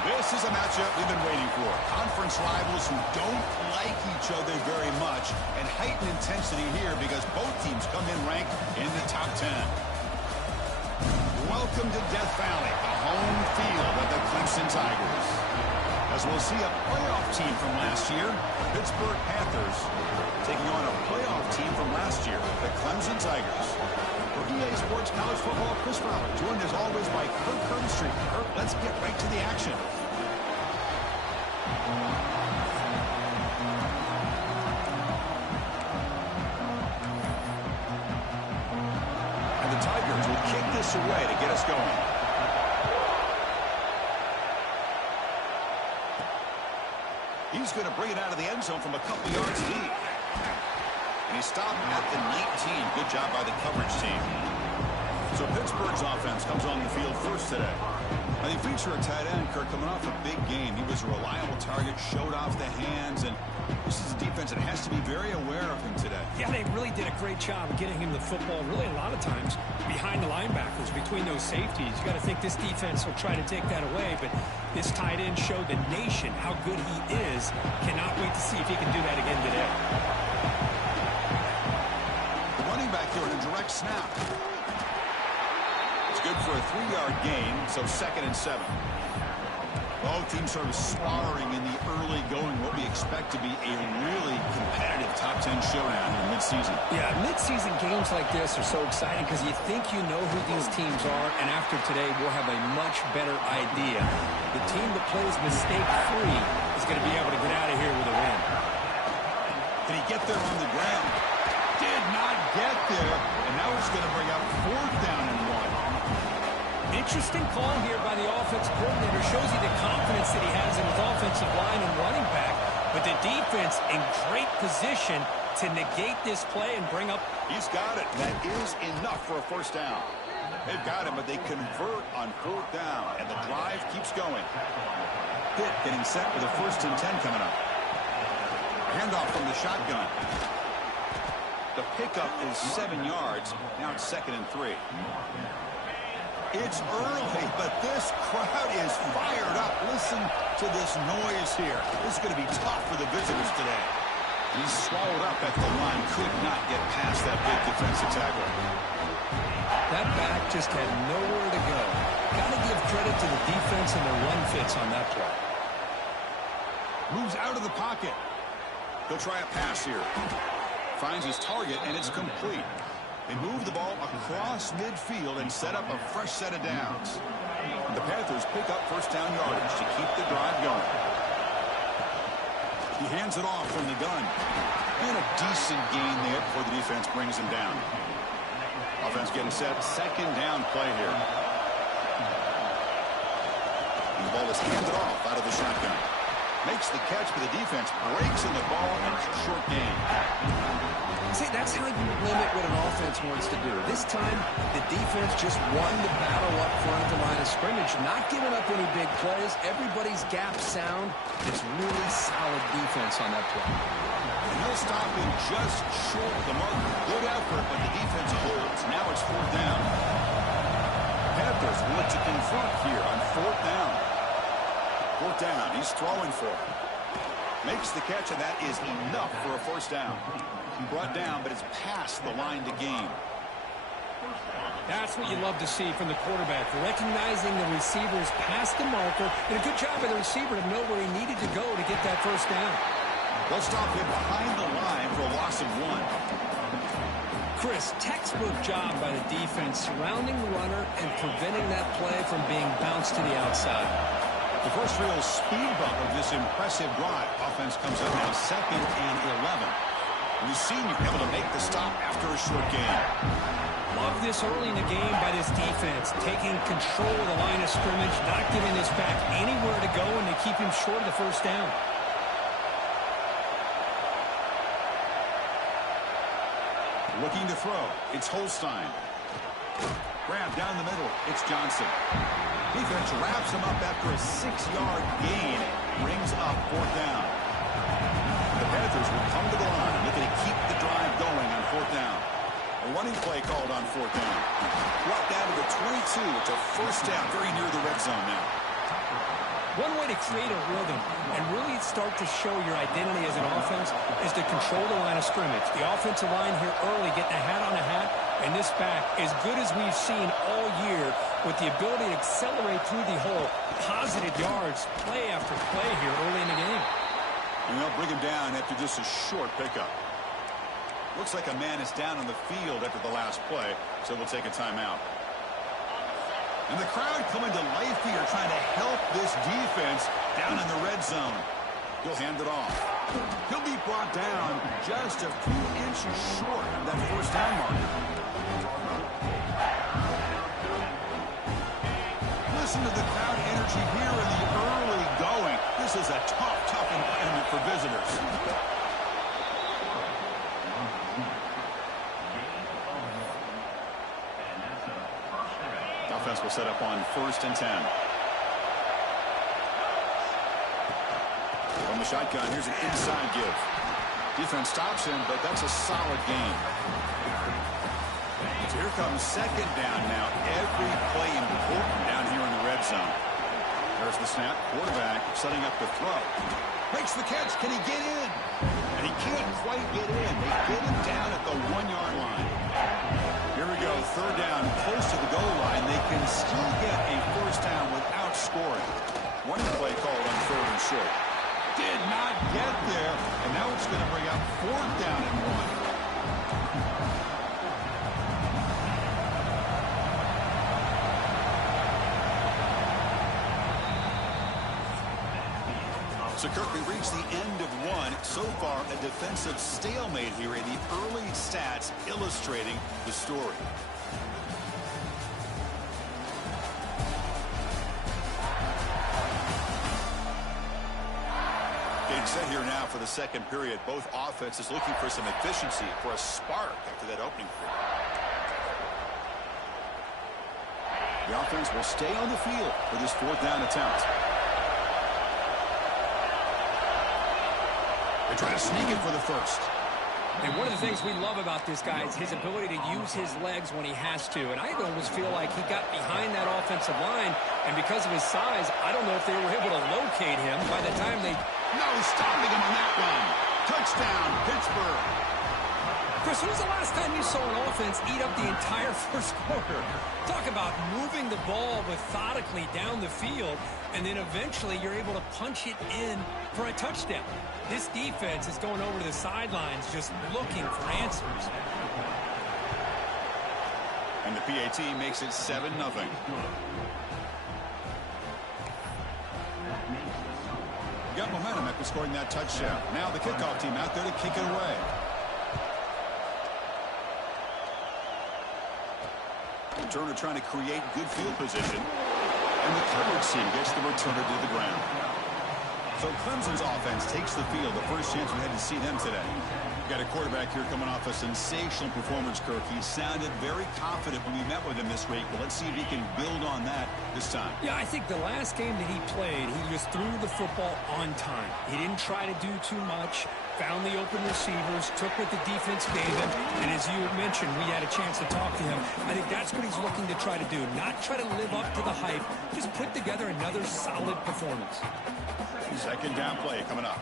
This is a matchup we've been waiting for. Conference rivals who don't like each other very much, and heightened intensity here because both teams come in ranked in the top 10. Welcome to Death Valley, the home field of the Clemson Tigers. As we'll see a playoff team from last year, the Pittsburgh Panthers, taking on a playoff team from last year, the Clemson Tigers. For EA Sports College Football, Chris Fowler, joined as always by Kirk Herbstreit. Kirk, let's get right to the action. And the Tigers will kick this away to get us going. He's going to bring it out of the end zone from a couple yards deep. And he stopped at the 19. Good job by the coverage team. So Pittsburgh's offense comes on the field first today. Now they feature a tight end, Kirk, coming off a big game. He was a reliable target, showed off the hands, and this is a defense that has to be very aware of him today. Yeah, they really did a great job of getting him the football, really a lot of times behind the linebackers, between those safeties. You got to think this defense will try to take that away, but this tight end showed the nation how good he is. Cannot wait to see if he can do that again today. The running back here in a direct snap. Good for a 3-yard gain, so 2nd and 7. Both teams sort of sparring in the early going, what we expect to be a really competitive top 10 showdown in midseason. Yeah, midseason games like this are so exciting because you think you know who these teams are, and after today we'll have a much better idea. The team that plays mistake-free is going to be able to get out of here with a win. Did he get there on the ground? Did not get there, and now it's going to bring up 4th down and 1. Interesting call here by the offensive coordinator. Shows you the confidence that he has in his offensive line and running back. But the defense in great position to negate this play and bring up. He's got it. That is enough for a 1st down. They've got him, but they convert on 4th down, and the drive keeps going. Pitt getting set with a 1st and 10 coming up. Handoff from the shotgun. The pickup is 7 yards. Now it's 2nd and 3. It's early, but this crowd is fired up. Listen to this noise here. This is going to be tough for the visitors today. He's swallowed up at the line. Could not get past that big defensive tackle. That back just had nowhere to go. Got to give credit to the defense and their run fits on that play. Moves out of the pocket. He'll try a pass here. Finds his target, and it's complete. They move the ball across midfield and set up a fresh set of downs. The Panthers pick up 1st down yardage to keep the drive going. He hands it off from the gun. And a decent gain there before the defense brings him down. Offense getting set. 2nd down play here. And the ball is handed off out of the shotgun. Makes the catch, but the defense breaks in the ball and it's a short gain. See, that's how you limit what an offense wants to do. This time, the defense just won the battle up front at the line of scrimmage, not giving up any big plays. Everybody's gap sound. It's really solid defense on that play. And he'll stop him just short of the marker. Good effort, but the defense holds. Now it's 4th down. Panthers want to confront here on 4th down. 4th down. He's throwing for it. Makes the catch, and that is enough for a 1st down. Brought down, but it's past the line to gain. That's what you love to see from the quarterback, recognizing the receivers past the marker, and a good job by the receiver to know where he needed to go to get that 1st down. They'll stop him behind the line for a loss of 1. Chris, textbook job by the defense surrounding the runner and preventing that play from being bounced to the outside. The first real speed bump of this impressive drive. Offense comes up now 2nd and 11. We've seen you able to make the stop after a short gain. Love this early in the game by this defense, taking control of the line of scrimmage, not giving this back anywhere to go, and to keep him short of the 1st down. Looking to throw. It's Holstein. Grab down the middle. It's Johnson. Defense wraps him up after a 6-yard gain. Brings up 4th down. The Panthers will come to the line, looking to keep the drive going on 4th down. A running play called on 4th down. Brought down to the 22. It's a 1st down, very near the red zone now. One way to create a rhythm and really start to show your identity as an offense is to control the line of scrimmage. The offensive line here early getting a hat on a hat, and this back, as good as we've seen all year, with the ability to accelerate through the hole, positive yards, play after play here early in the game. And they'll bring him down after just a short pickup. Looks like a man is down on the field after the last play, so we'll take a timeout. And the crowd coming to life here, trying to help this defense down in the red zone. He'll hand it off. He'll be brought down just a few inches short of that first down mark. Listen to the crowd energy here in the early going. This is a tough environment for visitors. Offense will set up on 1st and 10. From the shotgun, here's an inside give. Defense stops him, but that's a solid gain. So here comes 2nd down now. Every play important down here in the red zone. There's the snap. Quarterback setting up the throw. Makes the catch. Can he get in? And he can't quite get in. They get him down at the 1-yard line. Here we go. 3rd down, close to the goal line. They can still get a first down without scoring. One play called on 3rd and short. Did not get there, and now it's going to bring up 4th down and 1. So, Kirk, we reached the end of one. So far, a defensive stalemate here in the early stats illustrating the story. Getting set here now for the second period. Both offenses looking for some efficiency, for a spark after that opening period. The offense will stay on the field for this 4th down attempt. They try to sneak it for the first. And one of the things we love about this guy is his ability to use his legs when he has to. And I almost feel like he got behind that offensive line, and because of his size, I don't know if they were able to locate him by the time they... No stopping him on that run. Touchdown, Pittsburgh. Chris, when was the last time you saw an offense eat up the entire first quarter? Talk about moving the ball methodically down the field, and then eventually you're able to punch it in for a touchdown. This defense is going over to the sidelines just looking for answers. And the PAT makes it 7-0. Got momentum after scoring that touchdown. Now the kickoff team out there to kick it away. Returner trying to create good field position. And the coverage team gets the returner to the ground. So Clemson's offense takes the field. The first chance we had to see them today. Got a quarterback here coming off a sensational performance, Kirk. He sounded very confident when we met with him this week. Well, let's see if he can build on that this time. Yeah, I think the last game that he played, he just threw the football on time. He didn't try to do too much, found the open receivers, took what the defense gave him, and as you mentioned, we had a chance to talk to him. I think that's what he's looking to try to do, not try to live up to the hype, just put together another solid performance. 2nd down play coming up.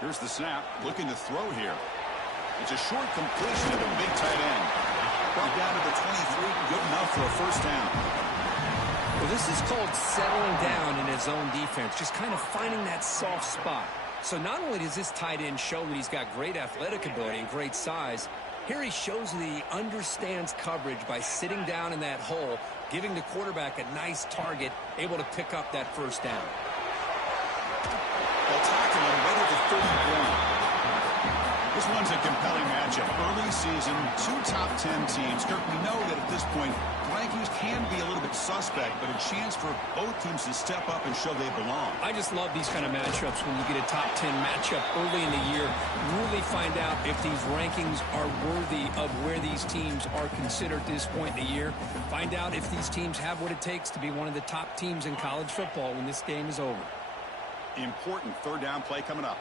Here's the snap, looking to throw here. It's a short completion of a big tight end. Brought down to the 23, good enough for a first down. Well, this is called settling down in his own defense, just kind of finding that soft spot. So not only does this tight end show that he's got great athletic ability and great size, here he shows that he understands coverage by sitting down in that hole, giving the quarterback a nice target, able to pick up that first down. They'll tackle him right at the 30-point. This one's a compelling matchup. Early season, 2 top 10 teams. Kirk, we know that at this point, rankings can be a little bit suspect, but a chance for both teams to step up and show they belong. I just love these kind of matchups when you get a top 10 matchup early in the year. Really find out if these rankings are worthy of where these teams are considered at this point in the year. Find out if these teams have what it takes to be one of the top teams in college football when this game is over. Important 3rd down play coming up.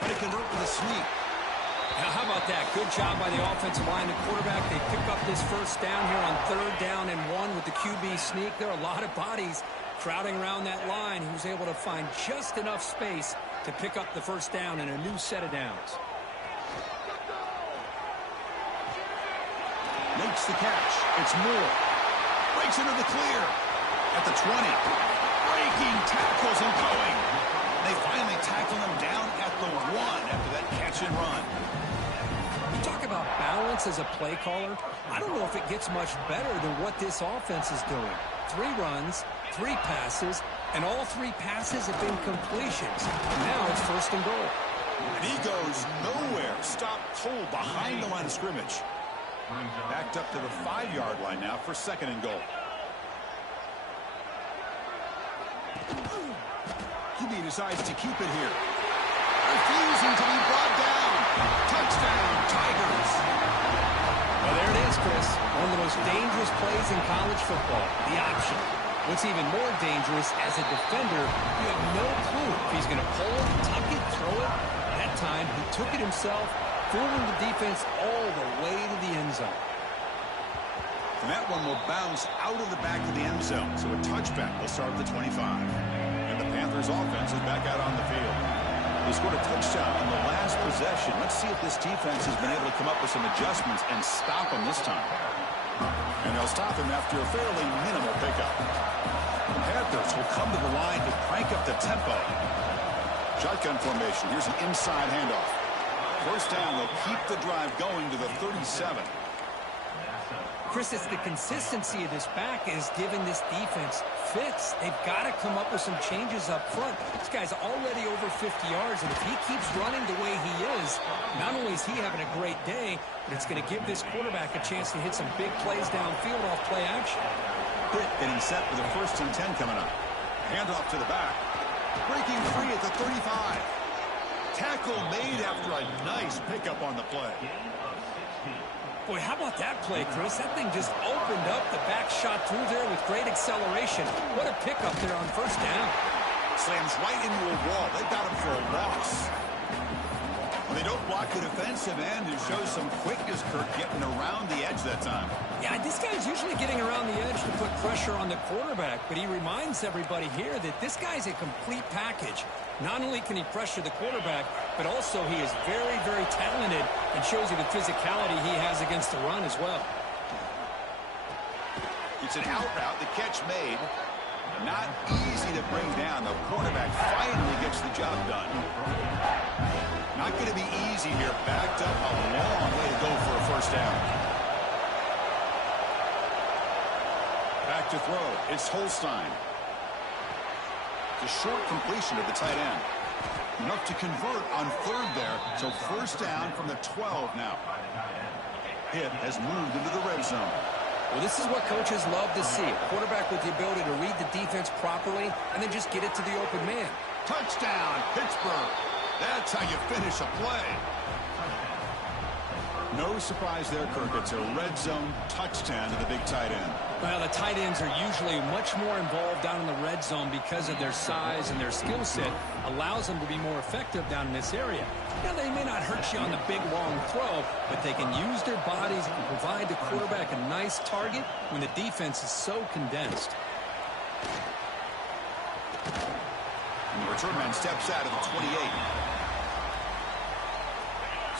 They convert with a sneak. Now, how about that? Good job by the offensive line and quarterback. They pick up this first down here on 3rd down and 1 with the QB sneak. There are a lot of bodies crowding around that line. He was able to find just enough space to pick up the first down in a new set of downs. Makes the catch. It's Moore. Breaks into the clear. At the 20. Breaking tackles and going. They finally tackle him down at the 1 after that catch and run. You talk about balance as a play caller. I don't know if it gets much better than what this offense is doing. 3 runs, 3 passes, and all 3 passes have been completions. Now it's first and goal. And he goes nowhere. Stopped cold behind the line of scrimmage. Backed up to the 5-yard line now for second and goal. QB decides to keep it here. Refusing to be brought down. Touchdown, Tigers. Well, there it is, Chris. One of the most dangerous plays in college football, the option. What's even more dangerous, as a defender, you have no clue if he's going to pull it, tuck it, throw it. That time, he took it himself, fooling the defense all the way to the end zone. And that one will bounce out of the back of the end zone, so a touchback will start at the 25. And the Panthers offense is back out on the field. They scored a touchdown on the last possession. Let's see if this defense has been able to come up with some adjustments and stop them this time. And they'll stop him after a fairly minimal pickup. The Panthers will come to the line to crank up the tempo. Shotgun formation. Here's an inside handoff. First down, they'll keep the drive going to the 37. Chris, it's the consistency of this back is giving this defense fits. They've got to come up with some changes up front. This guy's already over 50 yards, and if he keeps running the way he is, not only is he having a great day, but it's going to give this quarterback a chance to hit some big plays downfield off play action. Pitt getting set for the 1st and 10 coming up. Handoff to the back. Breaking free at the 35. Tackle made after a nice pickup on the play. Boy, how about that play, Chris? That thing just opened up. The back shot through there with great acceleration. What a pickup there on first down. Slams right into a wall. They got him for a loss. When they don't block the defensive end, it shows some quickness, Kirk, getting around the edge that time. Yeah, this guy's usually getting around the edge to put pressure on the quarterback, but he reminds everybody here that this guy's a complete package. Not only can he pressure the quarterback, but also he is very, very talented and shows you the physicality he has against the run as well. It's an out route. The catch made. Not easy to bring down. The quarterback finally gets the job done. Not going to be easy here. Backed up a long way to go for a first down. Back to throw. It's Holstein. It's a short completion to the tight end. Enough to convert on 3rd there. So first down from the 12 now. Pitt has moved into the red zone. Well, this is what coaches love to see. A quarterback with the ability to read the defense properly and then just get it to the open man. Touchdown, Pittsburgh. That's how you finish a play. No surprise there, Kirk. It's a red zone touchdown to the big tight end. Well, the tight ends are usually much more involved down in the red zone because of their size and their skill set. Allows them to be more effective down in this area. Now, they may not hurt you on the big, long throw, but they can use their bodies and provide the quarterback a nice target when the defense is so condensed. And the return man steps out of the 28.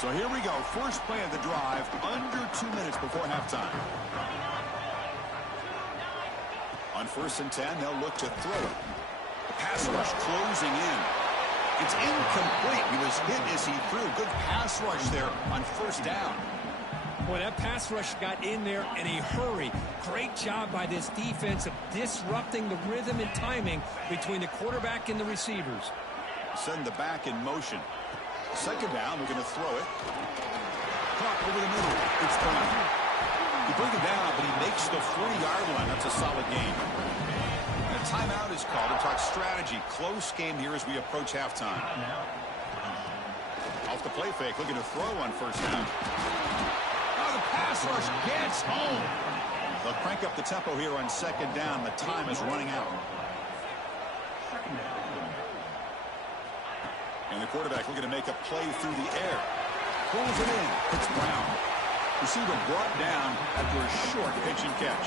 So here we go. First play of the drive, under 2 minutes before halftime. On 1st and 10, they'll look to throw it. The pass rush closing in. It's incomplete. He was hit as he threw. Good pass rush there on 1st down. Boy, that pass rush got in there in a hurry. Great job by this defense of disrupting the rhythm and timing between the quarterback and the receivers. Send the back in motion. Second down, we're going to throw it. Caught over the middle. It's Brown. He brings it down, but he makes the 40-yard line. That's a solid gain. And a timeout is called to talk strategy. Close game here as we approach halftime. Off the play fake, looking to throw on 1st down. Oh, the pass rush gets home. They'll crank up the tempo here on 2nd down. The time is running out. And the quarterback looking to make a play through the air. Pulls it in. It's Brown. Receiver brought down after a short pitch and catch.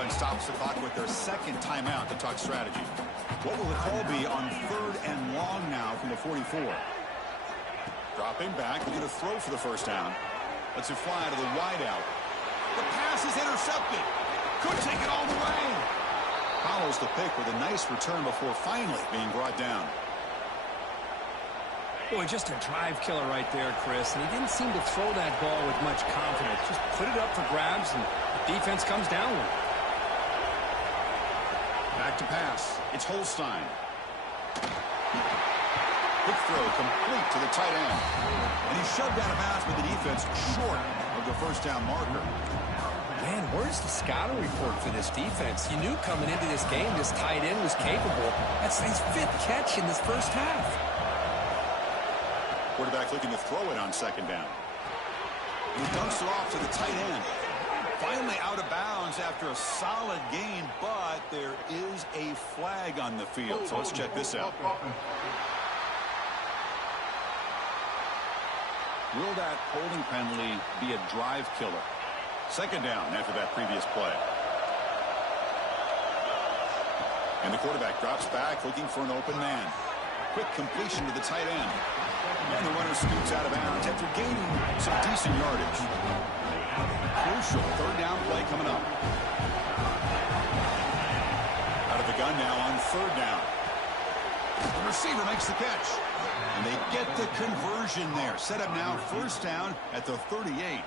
offense stops the clock with their second timeout to talk strategy. What will the call be on 3rd and long now from the 44? Dropping back, looking to throw for the first down. Lets it fly to the wideout. The pass is intercepted. Could take it all the way. Follows the pick with a nice return before finally being brought down. Boy, just a drive killer right there, Chris. And he didn't seem to throw that ball with much confidence. Just put it up for grabs, and the defense comes down with it. Back to pass. It's Holstein. Quick throw complete to the tight end. And he's shoved out of bounds with the defense short of the first down marker. Man, where's the scouting report for this defense? You knew coming into this game this tight end was capable. That's his 5th catch in this first half. Quarterback looking to throw it on 2nd down. He dumps it off to the tight end. Finally out of bounds after a solid gain, but there is a flag on the field. So let's check this out. Will that holding penalty be a drive killer? 2nd down after that previous play. And the quarterback drops back looking for an open man. Quick completion to the tight end. And the runner scoots out of bounds after gaining some decent yardage. Crucial 3rd down play coming up. Out of the gun now on 3rd down. The receiver makes the catch. And they get the conversion there. Set up now 1st down at the 38.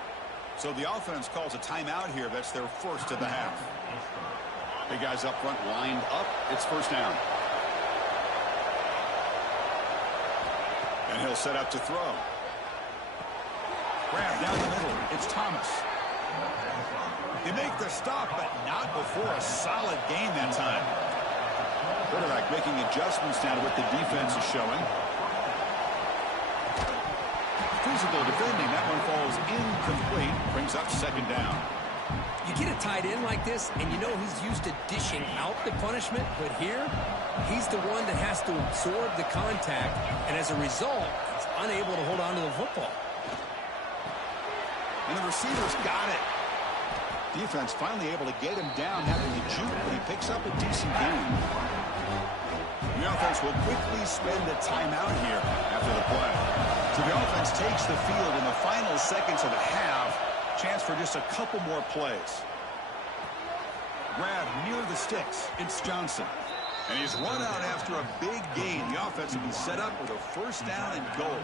So the offense calls a timeout here. That's their first of the half. Big guys up front lined up. It's 1st down. And he'll set up to throw. Grab down the middle. It's Thomas. They make the stop, but not before a solid gain that time. Quarterback making adjustments now to what the defense is showing. Physical defending. That one falls incomplete. Brings up 2nd down. You get a tight end like this, and you know he's used to dishing out the punishment, but here, he's the one that has to absorb the contact, and as a result, he's unable to hold on to the football. And the receiver's got it. Defense finally able to get him down, having to juke, but he picks up a decent gain. The offense will quickly spend a timeout here after the play. So the offense takes the field in the final seconds of the half. Chance for just a couple more plays. Grab near the sticks. It's Johnson. And he's run out after a big gain. The offense will be set up with a 1st down and goal.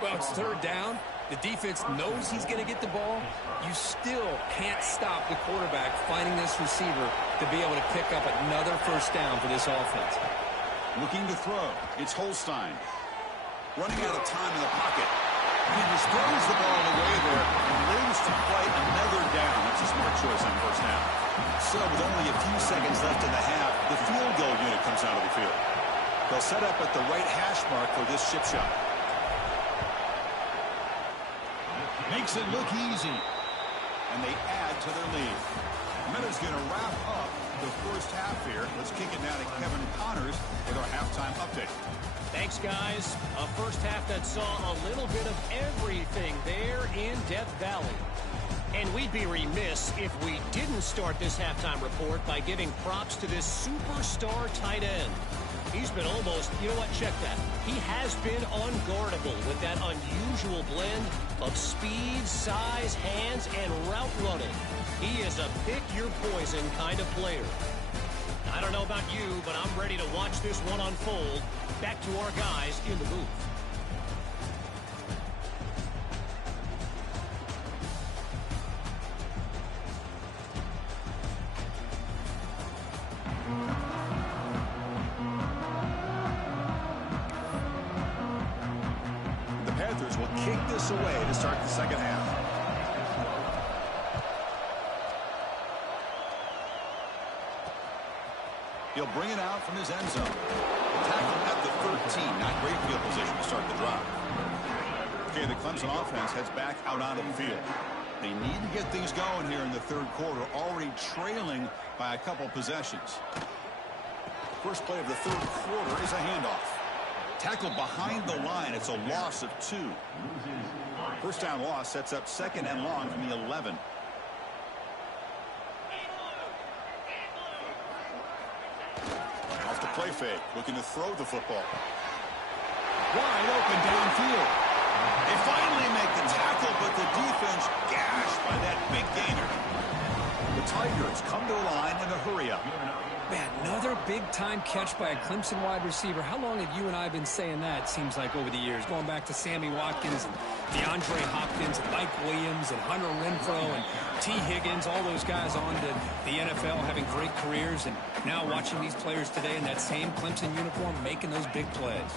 Well, it's 3rd down. The defense knows he's going to get the ball. You still can't stop the quarterback finding this receiver to be able to pick up another 1st down for this offense. Looking to throw. It's Holstein. Running out of time in the pocket. And he just throws the ball away there and lives to play another down. That's a smart choice on 1st down. So with only a few seconds left in the half, the field goal unit comes out of the field. They'll set up at the right hash mark for this chip shot. Makes it look easy. And they add to their lead. Meta's going to wrap up the first half here. Let's kick it now to Kevin Connors with our halftime update. Thanks, guys. A first half that saw a little bit of everything there in Death Valley. And we'd be remiss if we didn't start this halftime report by giving props to this superstar tight end. He's been almost, you know what, check that. He has been unguardable with that unusual blend of speed, size, hands, and route running. He is a pick-your-poison kind of player. I don't know about you, but I'm ready to watch this one unfold. Back to our guys in the booth. The Panthers will kick this away to start the second half. He'll bring it out from his end zone. Tackle at the 13. Not great field position to start the drive. Okay, the Clemson offense heads back out onto the field. They need to get things going here in the 3rd quarter, already trailing by a couple possessions. First play of the 3rd quarter is a handoff. Tackled behind the line. It's a loss of 2. First down loss sets up 2nd and long from the 11. play fake, looking to throw the football. Wide open downfield. They finally make the tackle, but the defense gashed by that big gainer. The Tigers come to the line in a hurry-up. Man, another big-time catch by a Clemson wide receiver. How long have you and I been saying that, seems like, over the years? Going back to Sammy Watkins and DeAndre Hopkins and Mike Williams and Hunter Renfrow and T. Higgins, all those guys on to the NFL having great careers. And now watching these players today in that same Clemson uniform making those big plays.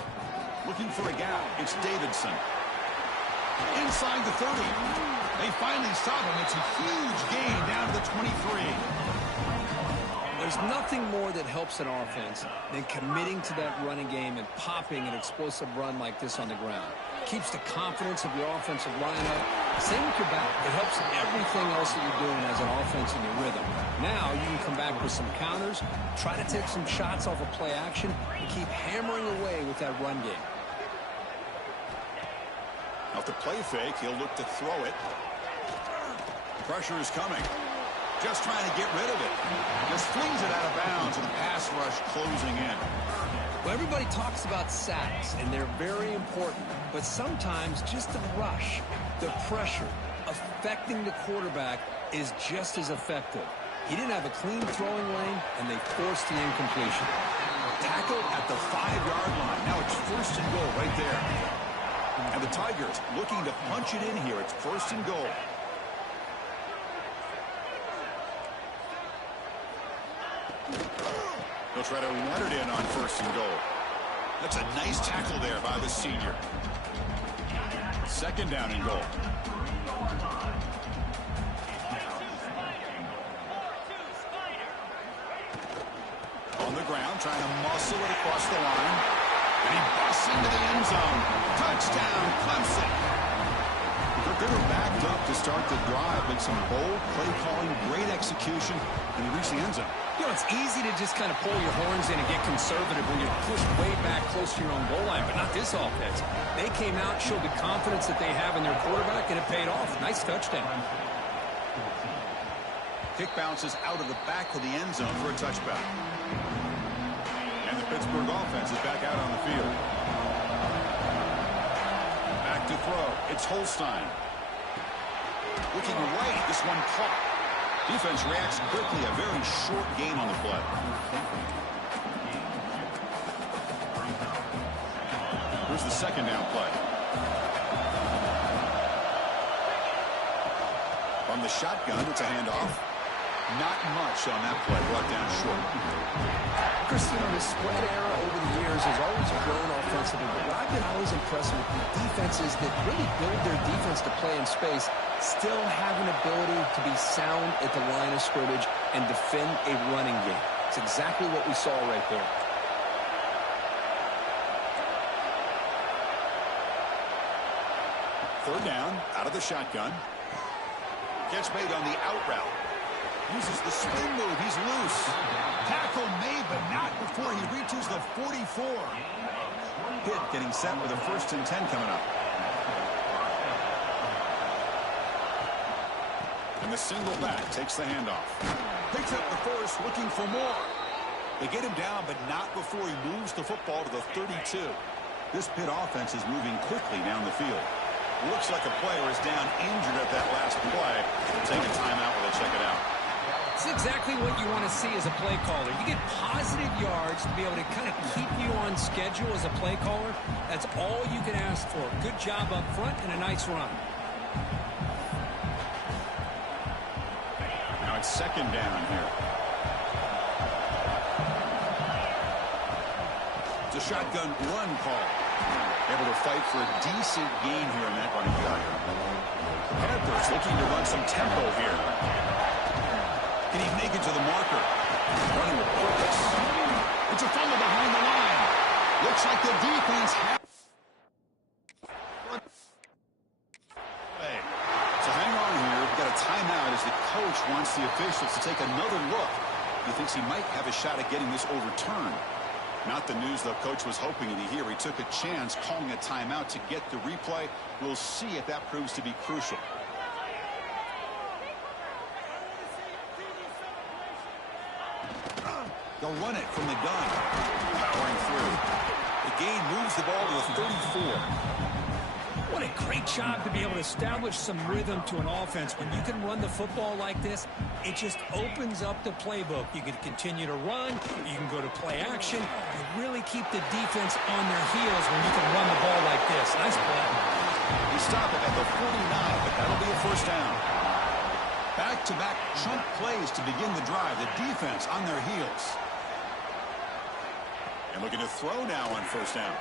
Looking for a gap. It's Davidson. Inside the 30. They finally stop him. It's a huge gain down to the 23. There's nothing more that helps an offense than committing to that running game and popping an explosive run like this on the ground. Keeps the confidence of your offensive line up. Same with your back. It helps everything else that you're doing as an offense in your rhythm. Now you can come back with some counters, try to take some shots off of play action, and keep hammering away with that run game. Off the play fake, he'll look to throw it. Pressure is coming. Just trying to get rid of it. Just flings it out of bounds, and the pass rush closing in. Well, everybody talks about sacks, and they're very important. But sometimes just the rush, the pressure, affecting the quarterback is just as effective. He didn't have a clean throwing lane, and they forced the incompletion. Tackle at the 5-yard line. Now it's 1st and goal right there. And the Tigers looking to punch it in here. It's 1st and goal. They'll try to run it in on 1st and goal. That's a nice tackle there by the senior. 2nd down and goal. On the ground, trying to muscle it across the line. And he busts into the end zone. Touchdown, Clemson. They were backed up to start the drive, but some bold play calling, great execution, and he reached the end zone. You know, it's easy to just kind of pull your horns in and get conservative when you're pushed way back close to your own goal line, but not this offense. They came out, showed the confidence that they have in their quarterback, and it paid off. Nice touchdown. Kick bounces out of the back of the end zone for a touchback. And the Pittsburgh offense is back out on the field. Back to throw. It's Holstein. Looking right. This one caught. Defense reacts quickly. A very short gain on the play. Here's the 2nd down play. From the shotgun, it's a handoff. Not much on that play. Brought down short. Christian, the spread era over the years has always grown offensively, but what I've been always impressed with the defenses that really build their defense to play in space still have an ability to be sound at the line of scrimmage and defend a running game. It's exactly what we saw right there. Third down, out of the shotgun. Gets made on the out route. Uses the spin move. He's loose. Tackle made, but not before he reaches the 44. Hit getting set with a 1st and 10 coming up. And the single back takes the handoff. Picks up the 1st, looking for more. They get him down, but not before he moves the football to the 32. This Pitt offense is moving quickly down the field. Looks like a player is down injured at that last play. They'll take a timeout while they check it out. It's exactly what you want to see as a play caller. You get positive yards to be able to kind of keep you on schedule as a play caller. That's all you can ask for. Good job up front and a nice run. Now it's 2nd down here. It's a shotgun run call. Able to fight for a decent gain here in that running play. Panthers looking to run some tempo here. Can he make it to the marker? Running with purpose. It's a fumble behind the line. Looks like the defense has... So hang on here. We've got a timeout as the coach wants the officials to take another look. He thinks he might have a shot at getting this overturned. Not the news the coach was hoping to hear. He took a chance calling a timeout to get the replay. We'll see if that proves to be crucial. They'll run it from the gun. Powering through. The gain moves the ball to the 34. What a great job to be able to establish some rhythm to an offense. When you can run the football like this, it just opens up the playbook. You can continue to run. You can go to play action. You really keep the defense on their heels when you can run the ball like this. Nice play. He stopped it at the 49, but that'll be a first down. Back-to-back chunk plays to begin the drive. The defense on their heels. And looking to throw now on first down.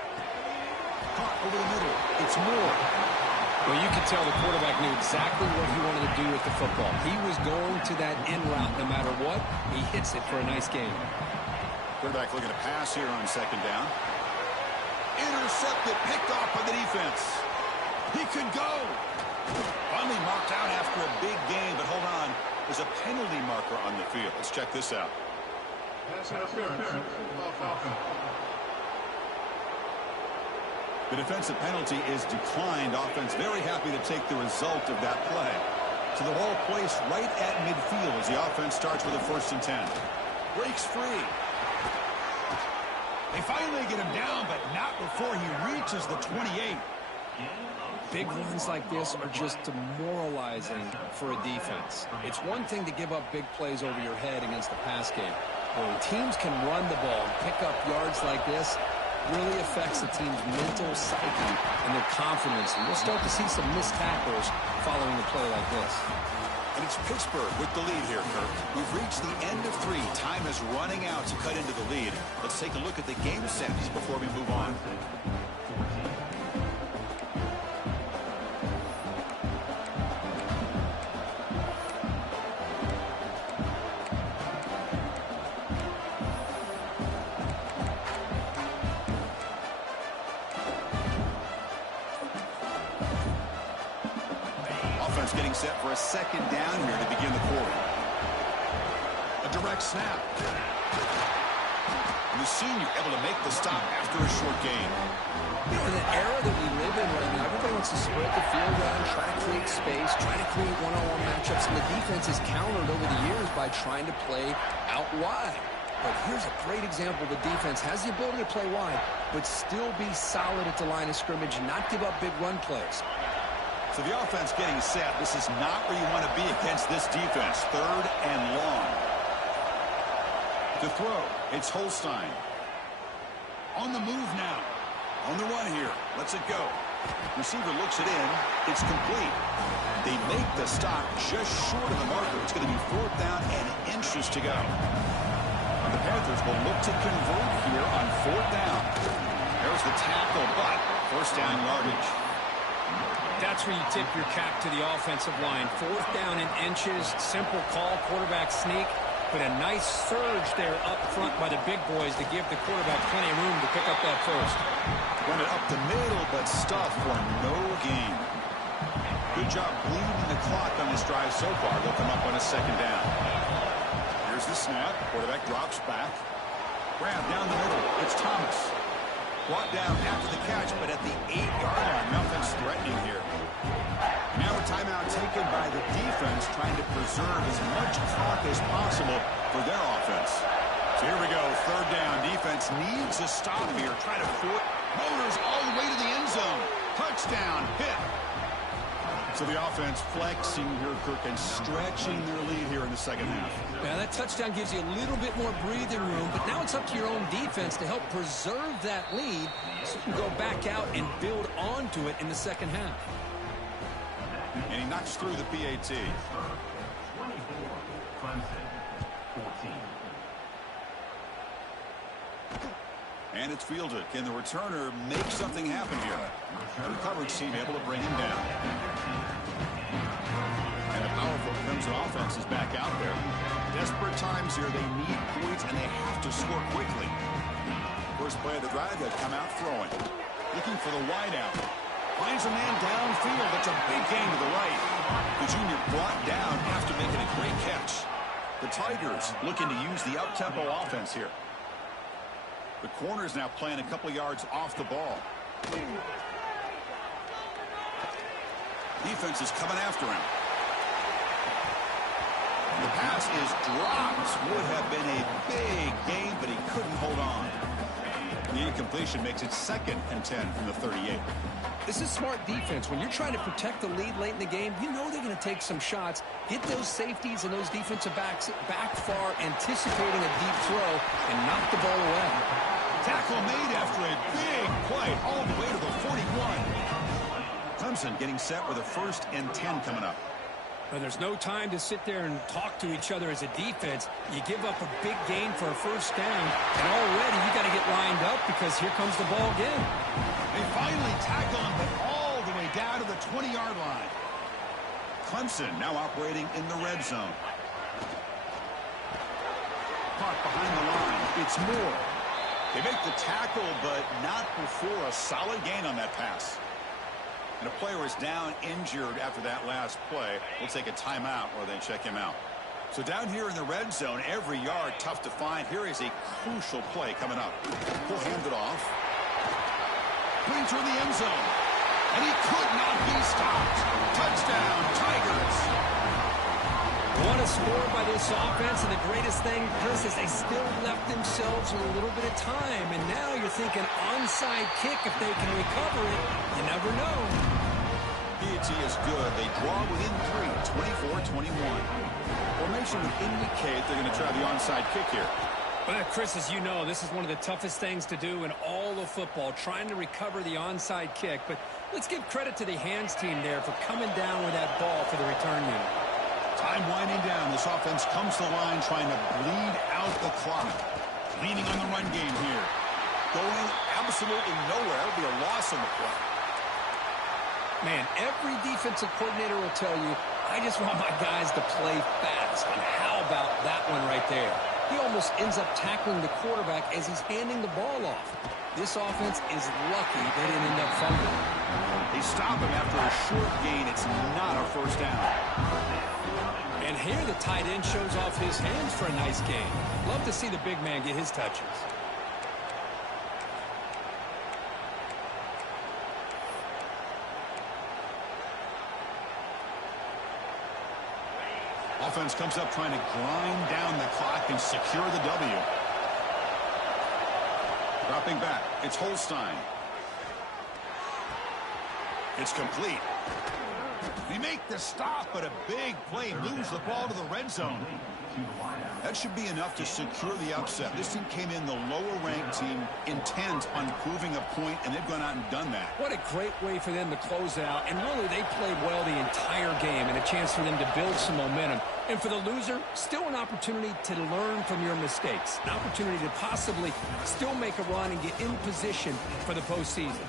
Caught over the middle. It's Moore. Well, you could tell the quarterback knew exactly what he wanted to do with the football. He was going to that in route no matter what. He hits it for a nice gain. Quarterback looking to pass here on second down. Intercepted, picked off by the defense. He could go. Finally marked out after a big gain, but hold on. There's a penalty marker on the field. Let's check this out. The defensive penalty is declined. Offense very happy to take the result of that play. So the ball placed right at midfield as the offense starts with a 1st and 10. Breaks free. They finally get him down, but not before he reaches the 28. Big runs like this are just demoralizing for a defense. It's one thing to give up big plays over your head against the pass game. When teams can run the ball and pick up yards like this, really affects the team's mental psyche and their confidence. And we'll start to see some missed tackles following a play like this. And it's Pittsburgh with the lead here, Kirk. We've reached the end of 3. Time is running out to cut into the lead. Let's take a look at the game sets before we move on. Getting set for a second down here to begin the quarter. A direct snap. And the senior able to make the stop after a short gain. In the era that we live in right now, everybody wants to spread the field around, try to create space, try to create one-on-one matchups, and the defense is countered over the years by trying to play out wide. But here's a great example. The defense has the ability to play wide, but still be solid at the line of scrimmage and not give up big run plays. So the offense getting set. This is not where you want to be against this defense. 3rd and long. To throw, it's Holstein. On the move now. On the run here. Lets it go. Receiver looks it in. It's complete. They make the stop just short of the marker. It's going to be 4th down and inches to go. And the Panthers will look to convert here on 4th down. There's the tackle, but first down yardage. That's where you tip your cap to the offensive line. 4th down and inches. Simple call, quarterback sneak. But a nice surge there up front by the big boys to give the quarterback plenty of room to pick up that first. Run it up the middle, but stuff for no gain. Good job bleeding the clock on this drive so far. They'll come up on a second down. Here's the snap. Quarterback drops back. Grab down the middle. It's Thomas. Brought down after the catch, but at the 8-yard line, nothing's threatening here. Now a timeout taken by the defense, trying to preserve as much clock as possible for their offense. So here we go, 3rd down. Defense needs a stop here. Try to fort. Motors all the way to the end zone. Touchdown, hit. So the offense flexing here, Kirk, and stretching their lead here in the second half. Now that touchdown gives you a little bit more breathing room, but now it's up to your own defense to help preserve that lead so you can go back out and build onto it in the second half. And he knocks through the PAT. And it's fielded. Can the returner make something happen here? The coverage team able to bring him down. And a powerful Clemson offense is back out there. Desperate times here. They need points, and they have to score quickly. First play of the drive, they'll come out throwing. Looking for the wideout. Finds a man downfield. That's a big gain to the right. The junior brought down after making a great catch. The Tigers looking to use the up-tempo offense here. The corner's now playing a couple yards off the ball. Defense is coming after him. And the pass is dropped. would have been a big gain, but he couldn't hold on. The incompletion makes it 2nd and 10 from the 38. This is smart defense. When you're trying to protect the lead late in the game, you know they're going to take some shots, get those safeties and those defensive backs back far, anticipating a deep throw, and knock the ball away. Tackle made after a big play all the way to the 41. Clemson getting set with a 1st and 10 coming up. Well, there's no time to sit there and talk to each other as a defense. You give up a big gain for a 1st down, and already you got to get lined up because here comes the ball again. They finally tackle him, but all the way down to the 20-yard line. Clemson now operating in the red zone. Caught behind the line. It's Moore. They make the tackle, but not before a solid gain on that pass. And a player is down injured after that last play. We'll take a timeout or they check him out. So down here in the red zone, every yard tough to find. Here is a crucial play coming up. He'll hand it off. Putting toward the end zone. And he could not be stopped. Touchdown, Tigers. What a score by this offense, and the greatest thing, Chris, is they still left themselves with a little bit of time. And now you're thinking onside kick if they can recover it. You never know. PAT is good. They draw within 3, 24-21. Formation would indicate they're going to try the onside kick here. Well, Chris, as you know, this is one of the toughest things to do in all of football, trying to recover the onside kick. But let's give credit to the hands team there for coming down with that ball for the return unit. Time winding down. This offense comes to the line trying to bleed out the clock. Leaning on the run game here. Going absolutely nowhere. It'll be a loss on the play. Man, every defensive coordinator will tell you, I just want my guys to play fast. And how about that one right there? He almost ends up tackling the quarterback as he's handing the ball off. This offense is lucky they didn't end up fumbling. They stop him after a short gain. It's not a 1st down. And here the tight end shows off his hands for a nice gain. Love to see the big man get his touches. Offense comes up trying to grind down the clock and secure the W. Dropping back. It's Holstein. It's complete. They make the stop, but a big play moves the ball to the red zone. That should be enough to secure the upset. This team came in the lower-ranked team intent on proving a point, and they've gone out and done that. What a great way for them to close out. And really, they played well the entire game and a chance for them to build some momentum. And for the loser, still an opportunity to learn from your mistakes. An opportunity to possibly still make a run and get in position for the postseason.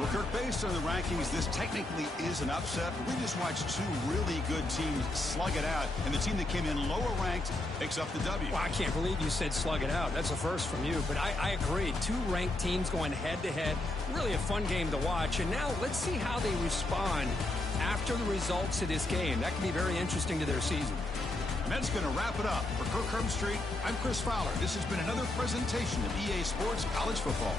Well, Kirk, based on the rankings, this technically is an upset. We just watched 2 really good teams slug it out, and the team that came in lower ranked picks up the W. Well, I can't believe you said slug it out. That's a first from you, but I agree. 2 ranked teams going head-to-head. Really a fun game to watch, and now let's see how they respond after the results of this game. That can be very interesting to their season. And that's going to wrap it up. For Kirk Herbstreit, I'm Chris Fowler. This has been another presentation of EA Sports College Football.